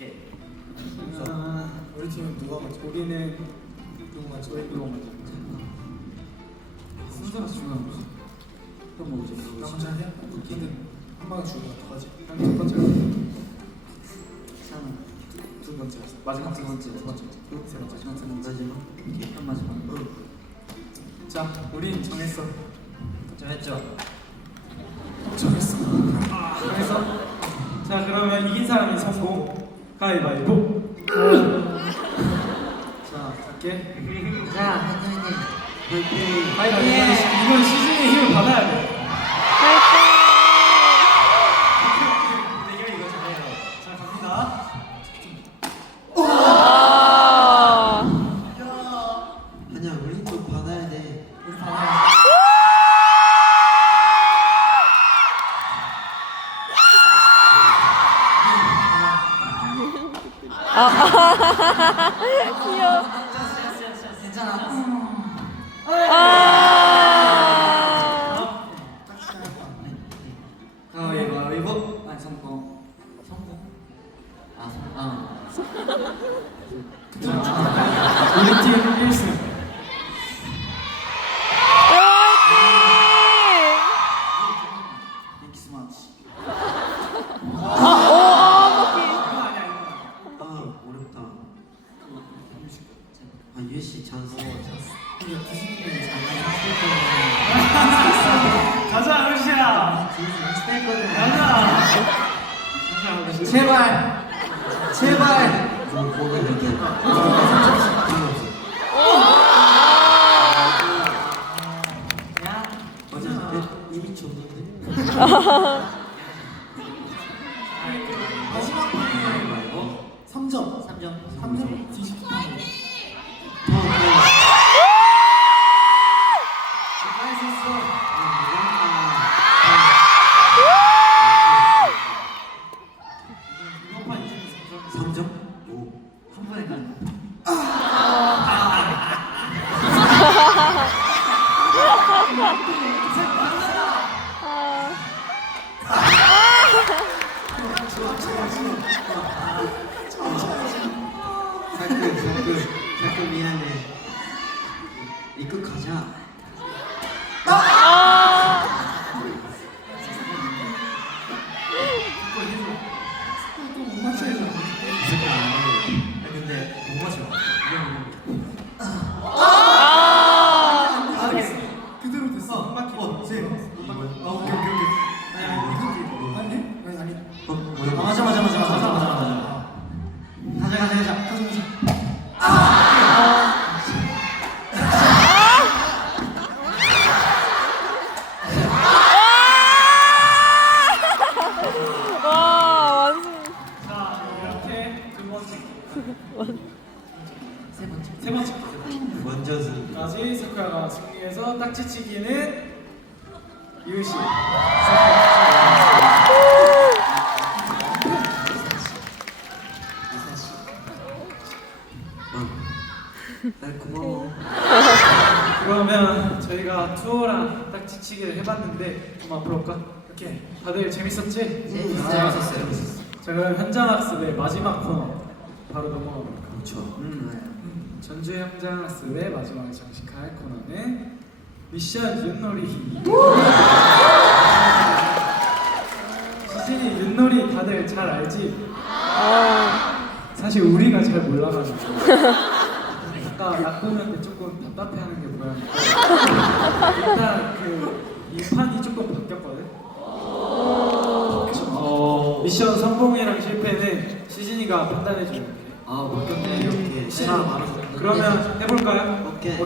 오케이. 아, 우리 팀은 누가 맞죠? 우리는 누구 맞죠? 누가 맞죠? 순서가 중요한 거지. 그럼 뭐 이제 나 먼저 해야 웃기는 한 방에 죽으면 어떡하지? 첫 번째 참. 두 번째. 마지막 두 번째, 두 번째. 세 번째. 마지막 마지막. 오케이, 한 마지막. 자, 우린 정했어. 정했죠. 정했어. 정했어. 자, 그러면 이긴 사람이 성공. 가위바위보. 자, 갈게. 자, 한현님. 화이팅. 가위바위보. 이건 시즌의 힘을 받아야 돼. 귀여워. 아. 아, 성- 아. 우리 팀 1승. 아 유씨 찬스 가자, 루시야. 가자. 제발. 제발. 내 이미 줬는데 마지막 판은 3점. 3점. 3점 사크 사크 미안해. 이거 가자 세 번째. 세 번째. 원저스 까지 사쿠야가 승리해서 딱지치기는 유시. 날 고마워 그러면 저희가 투어랑 딱지치기를 해봤는데 한번 볼까? 이렇게 다들 재밌었지? 재밌었어요. 자 그럼 현장 학습의 마지막 코너 바로 넘어가 볼까? 그렇죠 음. 전주 현장 학습의 마지막을 장식할 코너는 미션 윷놀이. 시즌이 윷놀이 다들 잘 알지? 아. 사실 우리가 잘 몰라가지고 아까 약 보는데 조금 답답해하는 게 보였는데 일단 그이 판이 조금 바뀌었거든. 어, 미션 성공이랑 실패는 시즌이가 판단해 줄게. 아 바뀌었네 이렇게. 자, 그러면 해볼까요? 오케이